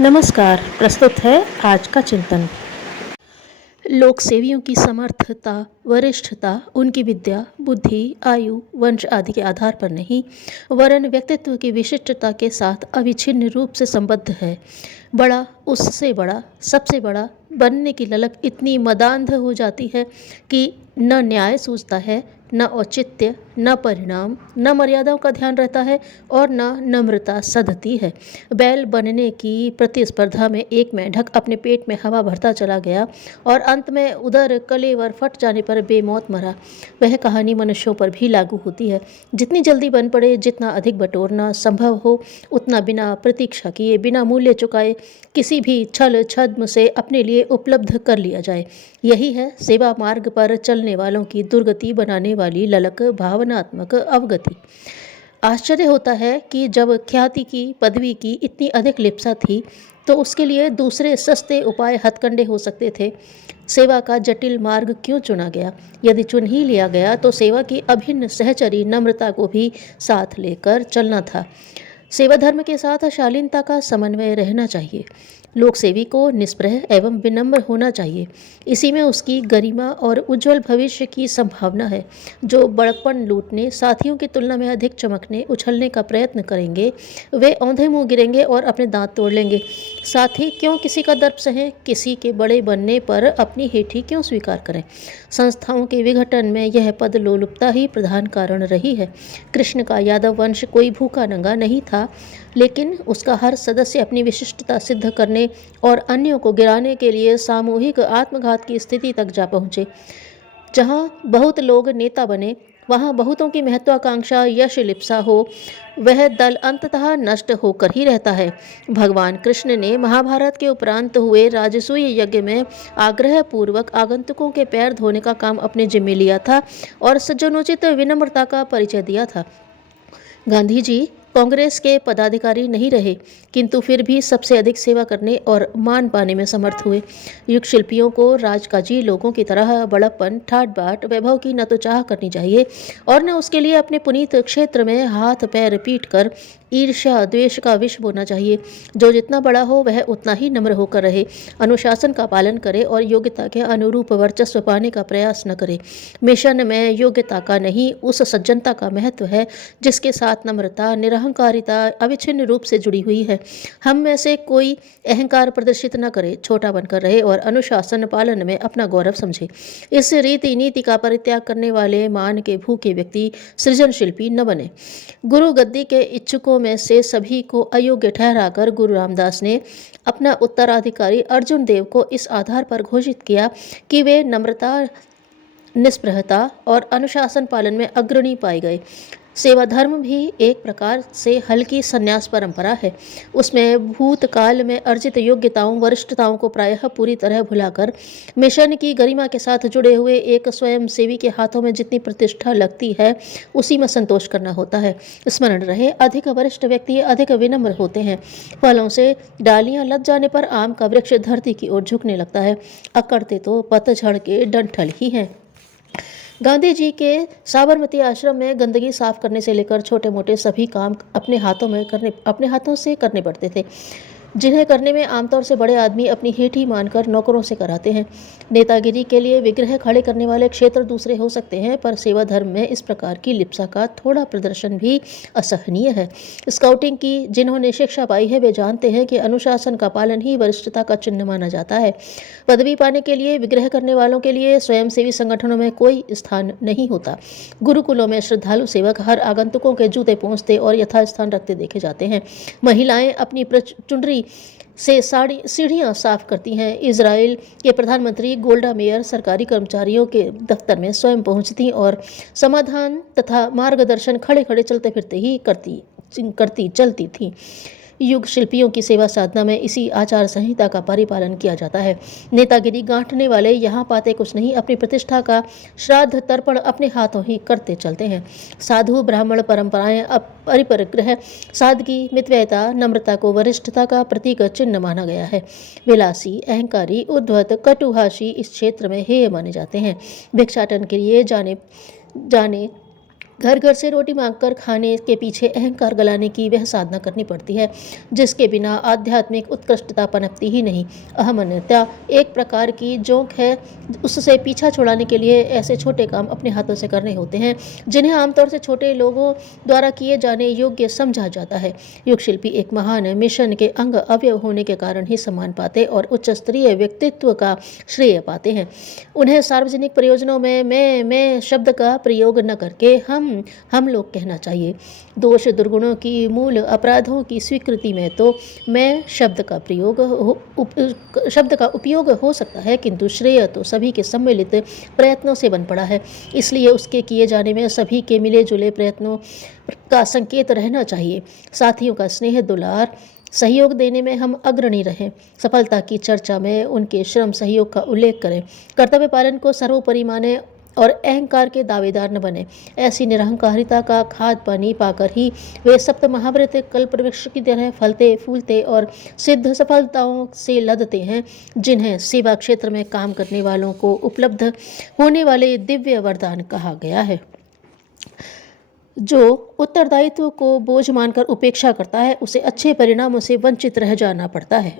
नमस्कार। प्रस्तुत है आज का चिंतन। लोक सेवियों की समर्थता, वरिष्ठता उनकी विद्या, बुद्धि, आयु, वंश आदि के आधार पर नहीं, वरन व्यक्तित्व की विशिष्टता के साथ अविच्छिन्न रूप से संबद्ध है। बड़ा, उससे बड़ा, सबसे बड़ा बनने की ललक इतनी मदान्ध हो जाती है कि न न्याय सूझता है, न औचित्य, न परिणाम, न मर्यादाओं का ध्यान रहता है और न नम्रता सधती है। बैल बनने की प्रतिस्पर्धा में एक मेंढक अपने पेट में हवा भरता चला गया और अंत में उधर कलेवर फट जाने पर बेमौत मरा। वह कहानी मनुष्यों पर भी लागू होती है। जितनी जल्दी बन पड़े, जितना अधिक बटोरना संभव हो, उतना बिना प्रतीक्षा किए, बिना मूल्य चुकाए, किसी भी छल छद्म से अपने लिए उपलब्ध कर लिया जाए। यही है सेवा मार्ग पर चलने वालों की दुर्गति बनाने वाली ललक, भावनात्मक अवगति। आश्चर्य होता है कि जब ख्याति की, पदवी की इतनी अधिक लिप्सा थी, तो उसके लिए दूसरे सस्ते उपाय हथकंडे हो सकते थे। सेवा का जटिल मार्ग क्यों चुना गया? यदि चुन ही लिया गया तो सेवा की अभिन्न सहचरी नम्रता को भी साथ लेकर चलना था। सेवा धर्म के साथ शालीनता का समन्वय रहना चाहिए। लोक सेवी को निष्प्रह एवं विनम्र होना चाहिए। इसी में उसकी गरिमा और उज्जवल भविष्य की संभावना है। जो बड़कपन लूटने, साथियों की तुलना में अधिक चमकने, उछलने का प्रयत्न करेंगे, वे औंधे मुंह गिरेंगे और अपने दांत तोड़ लेंगे। साथी क्यों किसी का दर्प सहें? किसी के बड़े बनने पर अपनी हेठी क्यों स्वीकार करें? संस्थाओं के विघटन में यह पद लोलुपता ही प्रधान कारण रही है। कृष्ण का यादव वंश कोई भूखा नंगा नहीं था, लेकिन उसका हर सदस्य अपनी विशिष्टता सिद्ध करने और अन्यों को गिराने के लिए सामूहिक आत्मघात की स्थिति तक जा पहुँचे। जहाँ बहुत लोग नेता बने, वहाँ बहुतों की महत्वाकांक्षा, यश लिप्सा हो, वह दल अंततः नष्ट होकर ही रहता है। भगवान कृष्ण ने महाभारत के उपरांत हुए राजसूय यज्ञ में आग्रह पूर्वक आगंतुकों के पैर धोने का काम अपने जिम्मे लिया था और सज्जनोचित विनम्रता का परिचय दिया था। गांधी जी कांग्रेस के पदाधिकारी नहीं रहे, किंतु फिर भी सबसे अधिक सेवा करने और मान पाने में समर्थ हुए। युग शिल्पियों को राजकाजी लोगों की तरह बड़प्पन, ठाट बाट, वैभव की न तो चाह करनी चाहिए और न उसके लिए अपने पुनीत क्षेत्र में हाथ पैर पीट कर ईर्ष्या द्वेष का विष बोना चाहिए। जो जितना बड़ा हो वह उतना ही नम्र होकर रहे, अनुशासन का पालन करे और योग्यता के अनुरूप वर्चस्व पाने का प्रयास न करे। मिशन में योग्यता का नहीं, उस सज्जनता का महत्व है जिसके साथ नम्रता, निरहंकारिता अविच्छिन्न रूप से जुड़ी हुई है। हम में से कोई अहंकार प्रदर्शित न करे, छोटा बनकर रहे और अनुशासन पालन में अपना गौरव समझे। इस रीति नीति का परित्याग करने वाले मान के भूखे व्यक्ति सृजन शिल्पी न बने। गुरु गद्दी के इच्छुकों में से सभी को अयोग्य ठहराकर गुरु रामदास ने अपना उत्तराधिकारी अर्जुन देव को इस आधार पर घोषित किया कि वे नम्रता, निष्प्रहता और अनुशासन पालन में अग्रणी पाए गए। सेवा धर्म भी एक प्रकार से हल्की संन्यास परंपरा है। उसमें भूतकाल में अर्जित योग्यताओं, वरिष्ठताओं को प्रायः पूरी तरह भुलाकर मिशन की गरिमा के साथ जुड़े हुए एक स्वयं सेवी के हाथों में जितनी प्रतिष्ठा लगती है, उसी में संतोष करना होता है। स्मरण रहे, अधिक वरिष्ठ व्यक्ति अधिक विनम्र होते हैं। फलों से डालियां लद जाने पर आम का वृक्ष धरती की ओर झुकने लगता है। अकड़ते तो पतझड़ के डंठल ही हैं। गांधी जी के साबरमती आश्रम में गंदगी साफ करने से लेकर छोटे मोटे सभी काम अपने हाथों से करने पड़ते थे, जिन्हें करने में आमतौर से बड़े आदमी अपनी हेठी मानकर नौकरों से कराते हैं। नेतागिरी के लिए विग्रह खड़े करने वाले क्षेत्र दूसरे हो सकते हैं, पर सेवा धर्म में इस प्रकार की लिप्सा का थोड़ा प्रदर्शन भी असहनीय है। स्काउटिंग की जिन्होंने शिक्षा पाई है, वे जानते हैं कि अनुशासन का पालन ही वरिष्ठता का चिन्ह माना जाता है। पदवी पाने के लिए विग्रह करने वालों के लिए स्वयंसेवी संगठनों में कोई स्थान नहीं होता। गुरुकुलों में श्रद्धालु सेवक हर आगंतुकों के जूते पोंछते और यथास्थान रखते देखे जाते हैं। महिलाएं अपनी चुनरी से सीढ़ियां साफ करती हैं। इजराइल के प्रधानमंत्री गोल्डा मेयर सरकारी कर्मचारियों के दफ्तर में स्वयं पहुंचती और समाधान तथा मार्गदर्शन खड़े खड़े चलते फिरते ही करती चलती थी। युग शिल्पियों की सेवा साधना में इसी आचार संहिता का परिपालन किया जाता है। नेतागिरी गांठने वाले यहाँ पाते कुछ नहीं, अपनी प्रतिष्ठा का श्राद्ध तर्पण अपने हाथों ही करते चलते हैं। साधु ब्राह्मण परंपराएं परिग्रह, सादगी, मितव्ययता, नम्रता को वरिष्ठता का प्रतीक चिन्ह माना गया है। विलासी, अहंकारी, उद्धत, कटुभाषी इस क्षेत्र में हेय माने जाते हैं। भिक्षाटन के लिए जाने घर घर से रोटी मांगकर खाने के पीछे अहंकार गलाने की वह साधना करनी पड़ती है जिसके बिना आध्यात्मिक उत्कृष्टता पनपती ही नहीं। अहमन्यता एक प्रकार की जोंक है, उससे पीछा छुड़ाने के लिए ऐसे छोटे काम अपने हाथों से करने होते हैं जिन्हें आमतौर से छोटे लोगों द्वारा किए जाने योग्य समझा जाता है। युग शिल्पी एक महान मिशन के अंग अवयव होने के कारण ही सम्मान पाते और उच्च स्तरीय व्यक्तित्व का श्रेय पाते हैं। उन्हें सार्वजनिक प्रयोजनों में मैं शब्द का प्रयोग न करके हम लोग कहना चाहिए। दोष दुर्गुणों की मूल अपराधों की स्वीकृति में तो मैं शब्द का उपयोग हो सकता है, किंतु श्रेय तो सभी के सम्मिलित प्रयत्नों से बन पड़ा है। इसलिए उसके किए जाने में सभी के मिले जुले प्रयत्नों का संकेत रहना चाहिए। साथियों का स्नेह दुलार सहयोग देने में हम अग्रणी रहें। सफलता की चर्चा में उनके श्रम सहयोग का उल्लेख करें। कर्तव्य पालन को सर्वोपरि माने और अहंकार के दावेदार न बने। ऐसी निरहंकारिता का खाद पानी पाकर ही वे सप्त महाव्रत कल्पवृक्ष की तरह फलते फूलते और सिद्ध सफलताओं से लदते हैं, जिन्हें सेवा क्षेत्र में काम करने वालों को उपलब्ध होने वाले दिव्य वरदान कहा गया है। जो उत्तरदायित्व को बोझ मानकर उपेक्षा करता है, उसे अच्छे परिणामों से वंचित रह जाना पड़ता है।